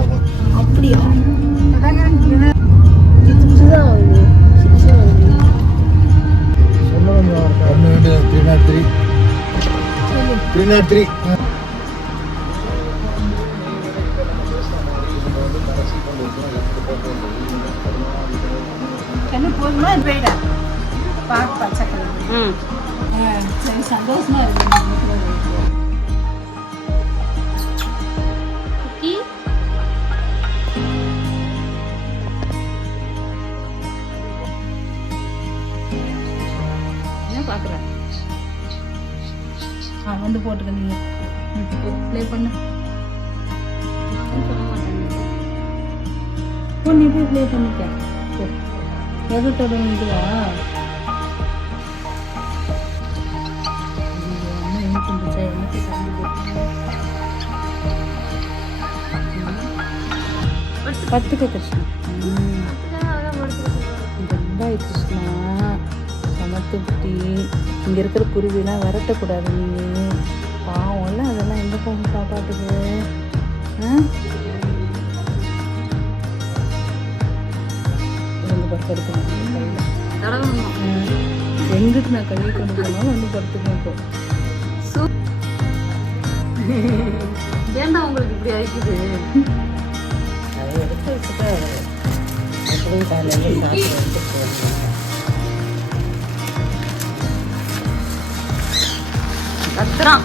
ஆகும். அப்படியா? ஒன்று 303 303. என்ன போதுமா போயிடா பார்க்க பச்சை கலர். சரி சந்தோஷமா இருக்கு. என்ன பாக்குற? வந்து போட்டுக்க நீங்க ப்ளே பண்ணு. நீ போய் ப்ளே பண்ணிக்க. எதை தொடங்குவா? பத்துக்க கிருஷ்ணா. ரொம்ப கிருஷ்ணா சமத்து குட்டி. இங்க இருக்கிற குருவிலாம் விரட்டக்கூடாது. நீ பாவம்ல, அதெல்லாம் எந்த போகும் சாப்பாட்டுக்கு? எங்கிட்டு நான் கையை கொண்டு போனாலும் வந்து படுத்துக்கணும். ஏன்டா உங்களுக்கு இப்படி ஆயிக்குது? அதை எடுத்து வச்சுட்டு எப்படியும் காலையில் சாப்பிட்டு கத்துறான்.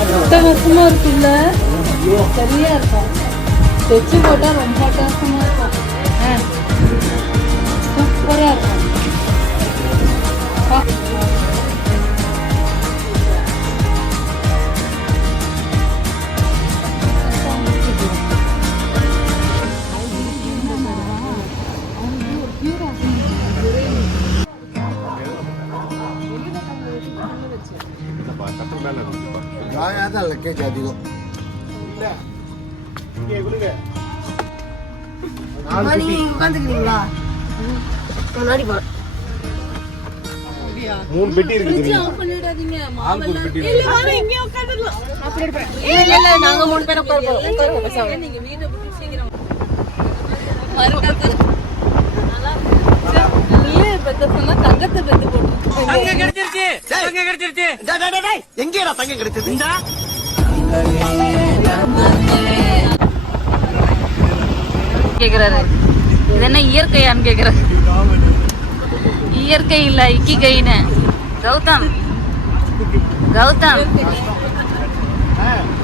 அட்டகாசமா இருக்குல்ல? சரியா இருக்கும். தைச்சு போட்டா ரொம்ப அட்டகாசமா இருக்கும். சூப்பரா இருக்கும். காயாதான் லக்கேஜ் அதிகம். உட்காந்துக்கிறீங்களா? முன்னாடி போறேன். 3 பெட்டி இருக்குது. நாங்க 3 பேர் உட்காருவோம். தங்கத்தை பெத்து போட்டு எங்கேடா தங்கம் கிடைச்சது? கேக்குறாரு. இது என்ன இயற்கையான்னு கேக்குறாரு. இயற்கை இல்ல, இக்கிகைன்னு. கௌதம்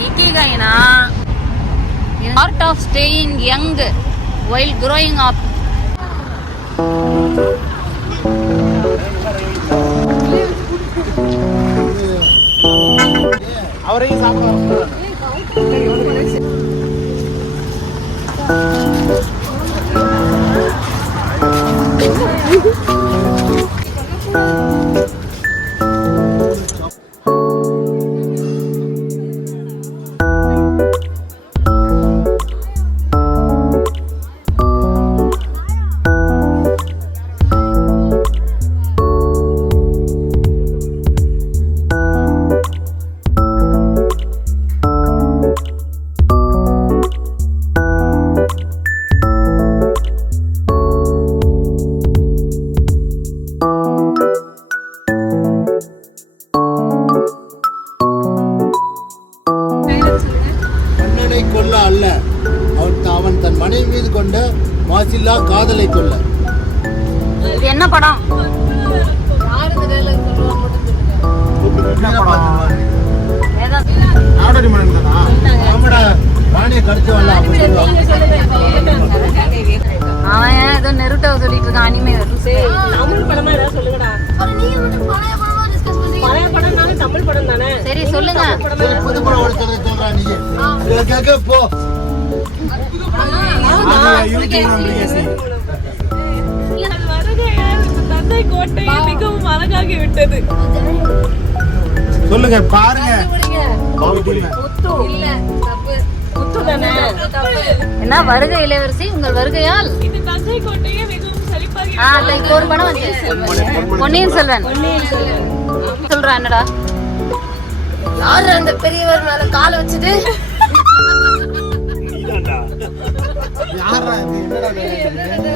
இக்கிகைனா art of staying young while growing up. அவரையும் சாப்பிட மாசில்லா காதலை சொல்ல. இது என்ன படம்? ராணியை கடிச்சு வரலாம். அவன் ஏதோ நெருட்டோ சொல்லிட்டு இருக்கான். அனிமே தமிழ் படமா ஏதாவது சொல்லுங்கடா. பழைய படம்னாலே தமிழ் படம் தானே. சரி சொல்லுங்க. புது படம் ஓடுறது சொல்றா நீ. இத கேக்க போ. தந்தை கோட்டையை மிகவும் அழகாகி விட்டது. சொல்லுங்க பாருங்க. என்ன வருகை இளவரசி உங்கள் வருகையால் இது தந்தை கோட்டையை மிகவும் செழிப்பாகி இப்போ ஒரு படம் வந்து பொன்னியின் செல்வன் சொல்றா. என்னடா யாரு அந்த பெரியவர் மேல காலை வச்சுட்டு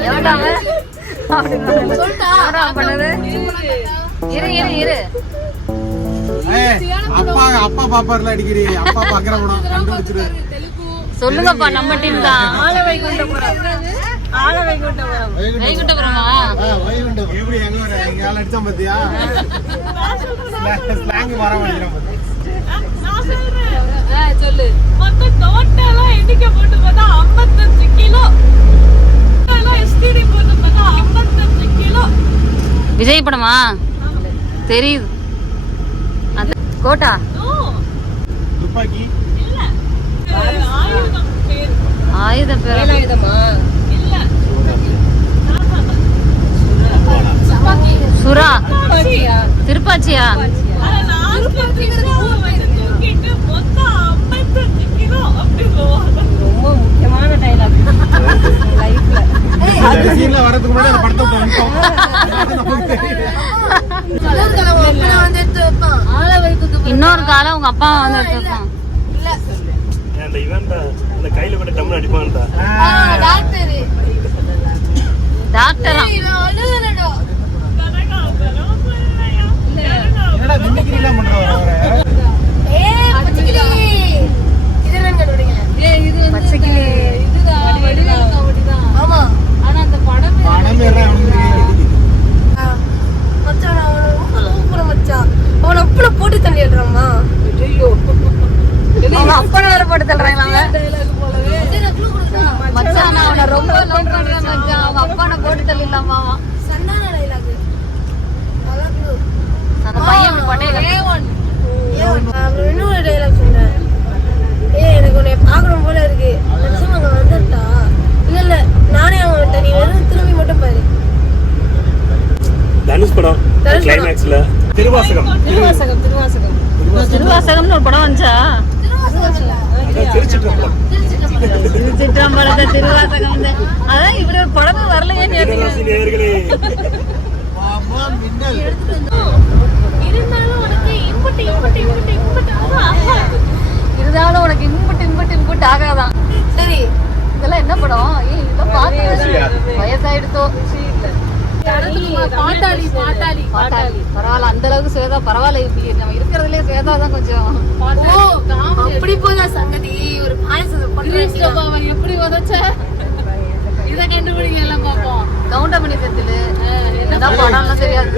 எவன்டா பண்ணது? இரு இரு இரு. அப்பா அப்பா பாப்பார்ல அடிக்கடி அப்பா பாக்குற படம் கண்டுபிடிச்சிரு. சொல்லுங்கப்பா நம்ம டீம் தான். வைகுண்டபுரமா? எப்படி எங்க ஆள் அடிச்சா பாத்தியா? ஸ்லாங் வர மாட்டேங்கிறான். சொல்லு. மொத்த டோட்டலா எண்ணிக்கை போட்டு பார்த்தா 55 கிலோ. எஸ்டிடி போட்டு பார்த்தா 55 கிலோ. விஜய் படமா? தெரியுது. அந்த கோட்டா துப்பாக்கி இல்ல. ஆயுதம் பேர். ஆயுத பேர் ஆயுதமா? இல்ல. சுறா திருப்பாச்சியா? ரொம்ப முக்கியமான டைலாக் லைஃப்ல. அந்த சீன்ல வரதுக்கு முன்னாடி அந்த படத்தை விட்டோம். இன்னொரு காலம் உங்க அப்பா வந்து எடுத்துருப்பான். அந்த இவன்டா அந்த கையில கூட டம்ளர் அடிப்பான்டா. டாக்டரா? என்னடா மிமிக்ரி எல்லாம் பண்றவர அவரை? பச்சைக்கிளி ஆமா ஆனா அந்த படமே படமே எல்லாம் அவனுக்கு தெரியாது. மச்சான் அவனை ரொம்ப லவ் பண்ண மச்சான். அவனை அப்பள போட்டு தள்ளிடுறாமா. அவங்க அப்பா வேற போட்டு தள்ளுறாங்க. மச்சான் நான் அவனை ரொம்ப லவ் பண்றேன் மச்சான். அவங்க அப்பானை போட்டு தள்ளிடலாமா? சந்தான டைலாக் அதான் clue. அந்த பையன் இப்படி பண்ணே. அப்புறம் இன்னொரு டைலாக் சொன்னேன். எனக்கு உன்னை பார்க்கணும் போல இருக்கு. நிச்சயம் அங்க வந்துட்டா. இல்ல நானே அவன்கிட்ட நீ வெறும் திரும்பி மட்டும் பாரு. தனுஷ் படம் கிளைமேக்ஸ்ல திருவாசகம் திருவாசகம்னு ஒரு படம் வந்துச்சா? திருச்சிற்றம்பலம் திருச்சிற்றம்பலத்தை திருவாசகம். அதான் இப்படி ஒரு படமே வரலையே. நேயர்களே பாபா மின்னல். இருந்தாலும் உனக்கு இம்புட்டு இருந்தாலும் உனக்கு இன்புட் ஆகாதான். சரி இதெல்லாம் என்ன படம்? இதெல்லாம் பார்த்து வயசாயிடுத்தோ. பாட்டாளி பாட்டாளி பாட்டாளி பரவாயில்ல. அந்த அளவுக்கு சேதா பரவாயில்ல. இப்படி நம்ம இருக்கிறதுலயே சேதா தான் கொஞ்சம். அப்படி போதா சங்கதி. ஒரு பாயசத்தை பண்றேன். எப்படி உதச்ச இதை கண்டுபிடிங்க எல்லாம் பார்ப்போம். கவுண்டமணி செந்தில் என்ன படம்லாம் தெரியாது.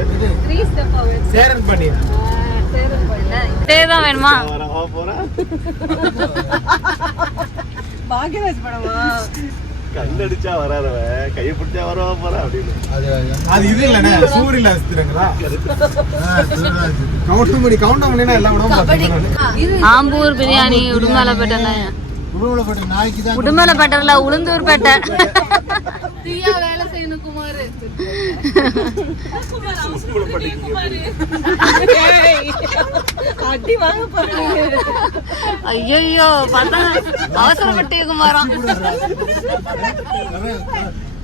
சேரன் பண்ணி இதேதான் வேணுமா? வரவா போறா பாக்யராஜ் படமா? கண்ணடிச்சா வராதவ கையை பிடிச்சா வரவா போறா அப்படின்னு. அது இது இல்லனே சூரியல வச்சிருக்கீங்களா? கவுண்டமணினா எல்லா இடமும் பாத்துறேன். ஆம்பூர் பிரியாணி உடுமலைப்பேட்டை. உடுமலைப்பேட்டை நாய்க்கு தான். உடுமலைப்பேட்டைல உளுந்தூர்பேட்டை. ஃப்ரீயா வேலை செய்யணும் குமார். அடி வாங்க போறீங்க. ஐயோ பசங்க அவசரப்பட்டு குமாரம்.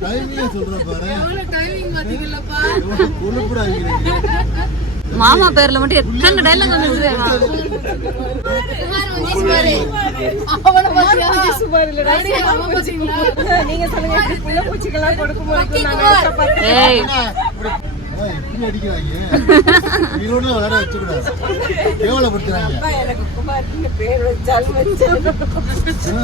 டைமிங்க சொல்ற பாரு. எவ்வளவு டைமிங் பாத்தீங்களாப்பா? உருப்புடாதீங்க. மாமா பேர்ல மட்டும் எத்தனை டைலாக் வந்துச்சு. குமார் வந்து சுமாரு. அவன பாத்தியா? சுமார் இல்லடா. அவன் பாத்தீங்களா? நீங்க சொல்லுங்க. இப்படி புள்ள பூச்சிக்கெல்லாம் கொடுக்கும்போது நான் நினைச்ச பார்த்தேன். ஏய் ஓய் இப்படி அடிக்கிறாங்க. இவனோட வேற வச்சு கூடாது. கேவலப்படுத்துறாங்க. எனக்கு குமார்னு பேர் வச்சாலும் வச்சாலும் ஆ.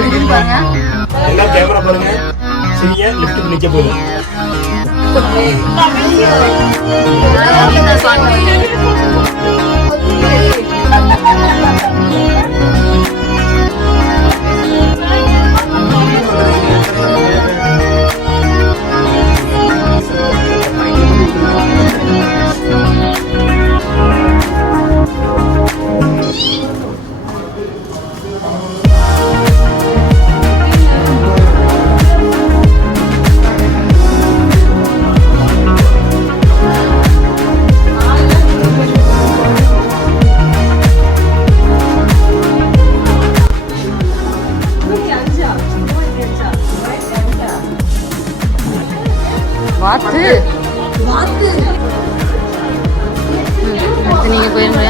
இருக்குன்னு பாருங்க. எல்லாம் கேமரா பாருங்க. சரியா லிஃப்ட் நிக்க போகுது. வாத்து அடுத்து நீங்க போயிருங்க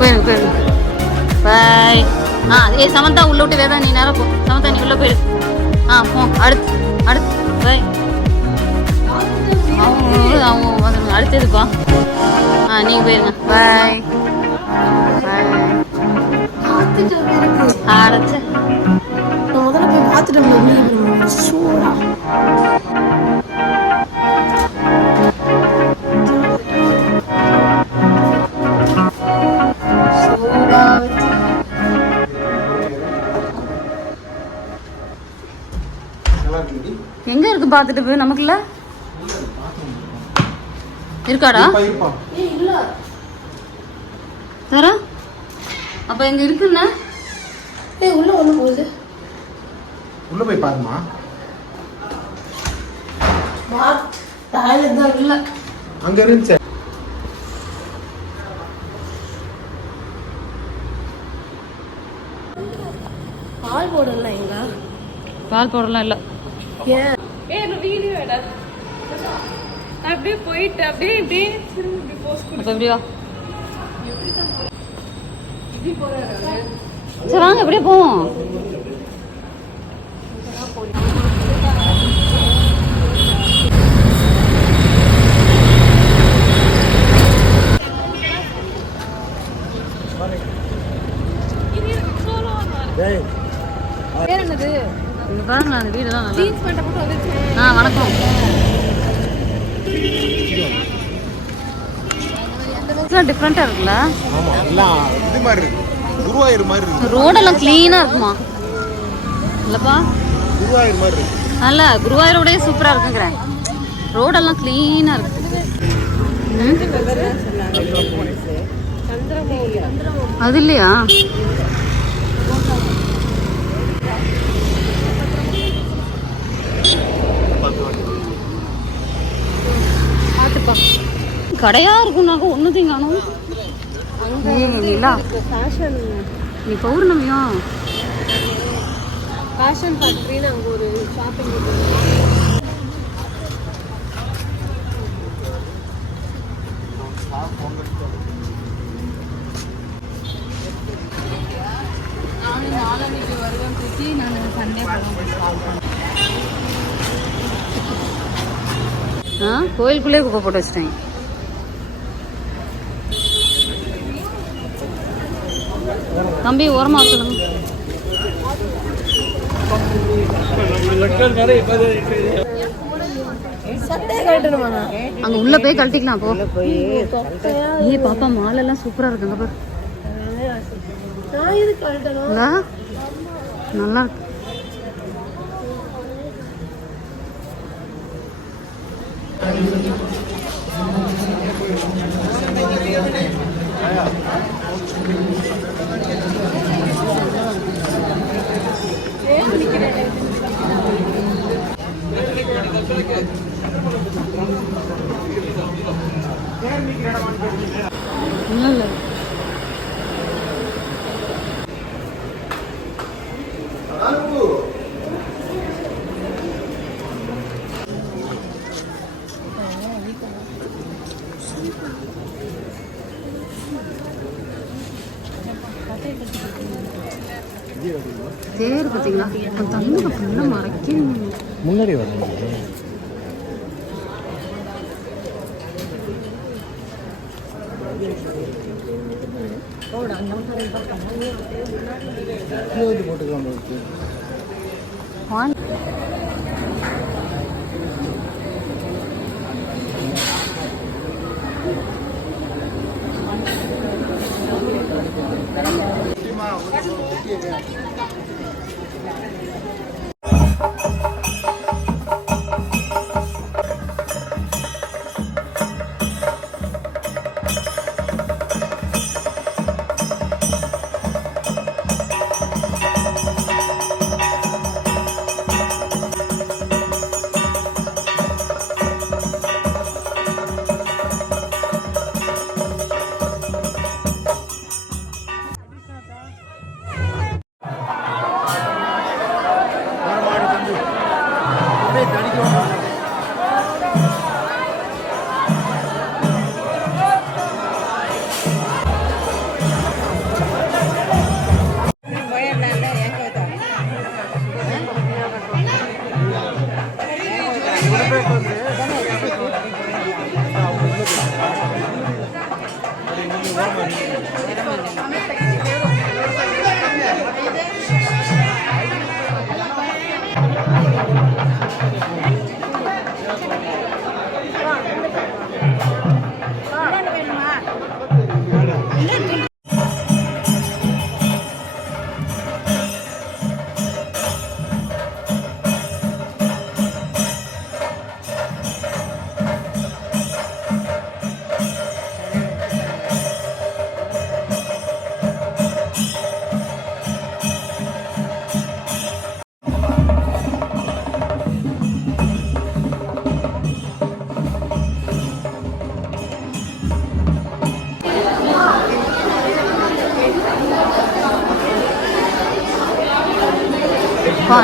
போயிருங்க பாய். ஏ சமந்தா உள்ள விட்டு வேதா நீ நேரம் போ. சமந்தா நீ உள்ள போயிரு. போ. அடுத்து பாய். அவங்க அடுத்ததுப்பா. நீங்க போயிருங்க பாய் பாய். அடுத்து முதல்ல போய் பார்த்துட்டு சூடா எங்க இருக்கு பாத்துட்டு போய் நமக்குள்ள இருக்காடா தர அப்ப எங்க இருக்குன்னா உள்ள ஒண்ணு போகுது. உள்ள போய் பாருமா. இல்ல அங்க இருந்துச்சு. பால் போடல எங்க பால் போடலாம் இல்ல. ஏன் வீடியோ எட அப்படியே போயிட்டு அப்படியே திரும்பி போஸ்ட் அப்ப எப்படியா சரி வாங்க எப்படியே போவோம். என்னது இங்க பாருங்க அந்த வீடெல்லாம் நல்லா ஜீன்ஸ் பேண்ட் போட்டு வந்துச்சு. வணக்கம். டிஃப்ரெண்டா இருக்குல்ல. ஆமா எல்லாம் இது மாதிரி இருக்கு. குருவாயூர் மாதிரி இருக்கு. ரோடெல்லாம் கிளீனா இருக்குமா இல்லப்பா. குருவாயூர் மாதிரி இருக்கு. நல்ல குருவாயூரோடய சூப்பரா இருக்குங்கிறேன். ரோடெல்லாம் கிளீனா இருக்கு. அது இல்லையா கடையா இருக்கும்னாக்க ஒண்ணுத்தையும் காணும். நீ பௌர்ணமியா ஃபேஷன் ஃபேக்டரின்னு அங்க ஒரு ஷாப்பிங் கோயிலுக்குள்ளே குப்பை போட்டு வச்சிட்டேன். தம்பி ஓரமா சொல்லுங்க. அங்க உள்ள போய் கழட்டிக்கலாம் போ. ஏய் பாப்பா மாலை எல்லாம் சூப்பரா இருக்குங்க பாரு. நல்லா இருக்கு. இல்லை தேர் பார்த்தீங்களா? தண்ணி ஃபுல்லாக மறைக்கிறீங்க. முன்னாடி வரணும்.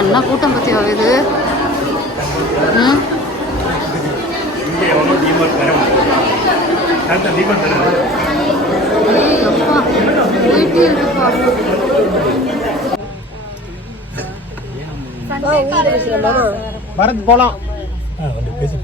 என்ன கூட்டம் பற்றி வருது. இங்கே எவ்வளோ தீபம் தரும் தீபம் தரும் அப்பா போயிட்டே இருக்குப்பா. பரத் போலாம். பேசி